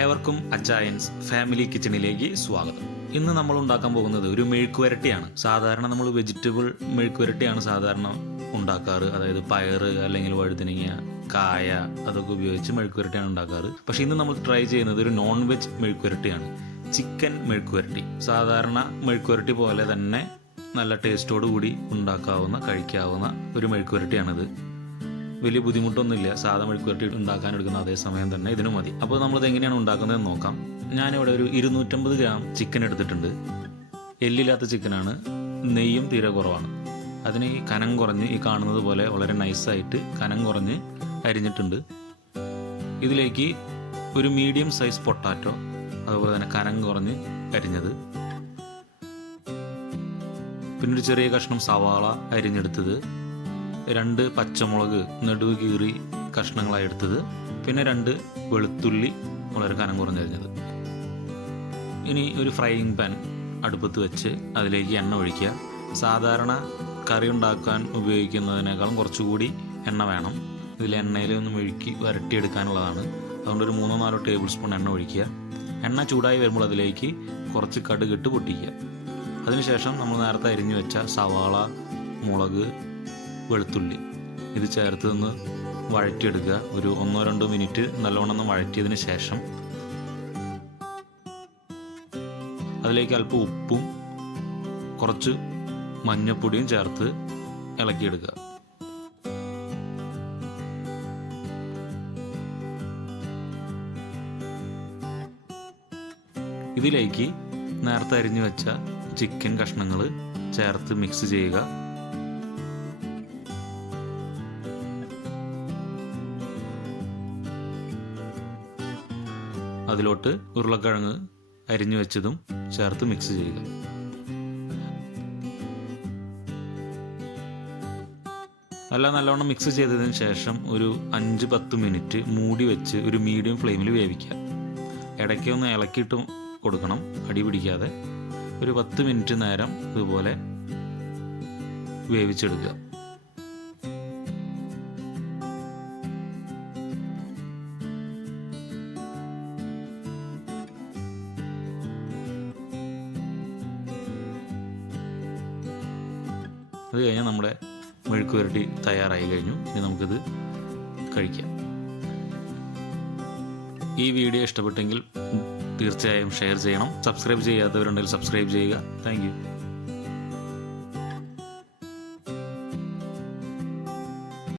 ഏവർക്കും അച്ചായൻസ് ഫാമിലി കിച്ചണിലേക്ക് സ്വാഗതം. ഇന്ന് നമ്മൾ ഉണ്ടാക്കാൻ പോകുന്നത് ഒരു മെഴുക്കുവരട്ടിയാണ്. സാധാരണ നമ്മൾ വെജിറ്റബിൾ മെഴുക്കുവരട്ടിയാണ് സാധാരണ ഉണ്ടാക്കാറ്. അതായത് പയറ് അല്ലെങ്കിൽ വഴുതനങ്ങ, കായ അതൊക്കെ ഉപയോഗിച്ച് മെഴുക്കുവരട്ടിയാണ് ഉണ്ടാക്കാറ്. പക്ഷേ ഇന്ന് നമ്മൾ ട്രൈ ചെയ്യുന്നത് ഒരു നോൺ വെജ് മെഴുക്കുവരട്ടിയാണ്, ചിക്കൻ മെഴുക്കുവരട്ടി. സാധാരണ മെഴുക്കുവരട്ടി പോലെ തന്നെ നല്ല ടേസ്റ്റോടു കൂടി ഉണ്ടാക്കാവുന്ന കഴിക്കാവുന്ന ഒരു മെഴുക്കുവരട്ടിയാണിത്. വലിയ ബുദ്ധിമുട്ടൊന്നുമില്ല, സാധാ മെഴുക്കുവരട്ടി ഉണ്ടാക്കാൻ എടുക്കുന്ന അതേ സമയം തന്നെ ഇതിന് മതി. അപ്പോൾ നമ്മളിത് എങ്ങനെയാണ് ഉണ്ടാക്കുന്നതെന്ന് നോക്കാം. ഞാനിവിടെ ഒരു 250 ഗ്രാം ചിക്കൻ എടുത്തിട്ടുണ്ട്. എല്ലില്ലാത്ത ചിക്കനാണ്, നെയ്യും തീരെ കുറവാണ്. അതിന് ഈ കനം കുറഞ്ഞ് ഈ കാണുന്നത് പോലെ വളരെ നൈസായിട്ട് കനം കുറഞ്ഞ് അരിഞ്ഞിട്ടുണ്ട്. ഇതിലേക്ക് ഒരു മീഡിയം സൈസ് പൊട്ടാറ്റോ, അതുപോലെ തന്നെ കനം കുറഞ്ഞ് അരിഞ്ഞത്, പിന്നെ ഒരു ചെറിയ കഷ്ണം സവാള അരിഞ്ഞെടുത്തത്, 2 പച്ചമുളക് നടുവ് കീറി കഷ്ണങ്ങളായി എടുത്തത്, പിന്നെ 2 വെളുത്തുള്ളി വളരെ കനം കുറഞ്ഞരിഞ്ഞത്. ഇനി ഒരു ഫ്രൈയിങ് പാൻ അടുപ്പത്ത് വെച്ച് അതിലേക്ക് എണ്ണ ഒഴിക്കുക. സാധാരണ കറി ഉണ്ടാക്കാൻ ഉപയോഗിക്കുന്നതിനേക്കാളും കുറച്ചുകൂടി എണ്ണ വേണം. ഇതിൽ എണ്ണയിൽ ഒന്ന് മെഴുക്കി വരട്ടിയെടുക്കാനുള്ളതാണ്. അതുകൊണ്ട് ഒരു 3-4 ടേബിൾ സ്പൂൺ എണ്ണ ഒഴിക്കുക. എണ്ണ ചൂടായി വരുമ്പോൾ അതിലേക്ക് കുറച്ച് കടുകിട്ട് പൊട്ടിക്കുക. അതിനുശേഷം നമ്മൾ നേരത്തെ അരിഞ്ഞു വെച്ച സവാള, മുളക്, വെളുത്തുള്ളി ഇത് ചേർത്ത് ഒന്ന് വഴറ്റിയെടുക്കുക. ഒരു 1-2 മിനിറ്റ് നല്ലവണ്ണം ഒന്ന് വഴറ്റിയതിന് ശേഷം അതിലേക്ക് അല്പം ഉപ്പും കുറച്ച് മഞ്ഞൾപ്പൊടിയും ചേർത്ത് ഇളക്കിയെടുക്കുക. ഇതിലേക്ക് നേരത്തെ അരിഞ്ഞു വെച്ച ചിക്കൻ കഷ്ണങ്ങൾ ചേർത്ത് മിക്സ് ചെയ്യുക. അതിലോട്ട് ഉരുളക്കിഴങ്ങ് അരിഞ്ഞു വെച്ചതും ചേർത്ത് മിക്സ് ചെയ്യുക. എല്ലാം നല്ലവണ്ണം മിക്സ് ചെയ്തതിന് ശേഷം ഒരു 5-10 മിനിറ്റ് മൂടി വെച്ച് ഒരു മീഡിയം ഫ്ലെയിമിൽ വേവിക്കുക. ഇടയ്ക്ക് ഒന്ന് ഇളക്കിയിട്ട് കൊടുക്കണം, അടി പിടിക്കാതെ. ഒരു 10 മിനിറ്റ് നേരം ഇതുപോലെ വേവിച്ചെടുക്കുക. അത് കഴിഞ്ഞാൽ നമ്മുടെ മെഴുക്കുവരട്ടി തയ്യാറായി കഴിഞ്ഞു. ഇനി നമുക്കിത് കഴിക്കാം. ഈ വീഡിയോ ഇഷ്ടപ്പെട്ടെങ്കിൽ തീർച്ചയായും ഷെയർ ചെയ്യണം. സബ്സ്ക്രൈബ് ചെയ്യാത്തവരുണ്ടെങ്കിൽ സബ്സ്ക്രൈബ് ചെയ്യുക. Thank you.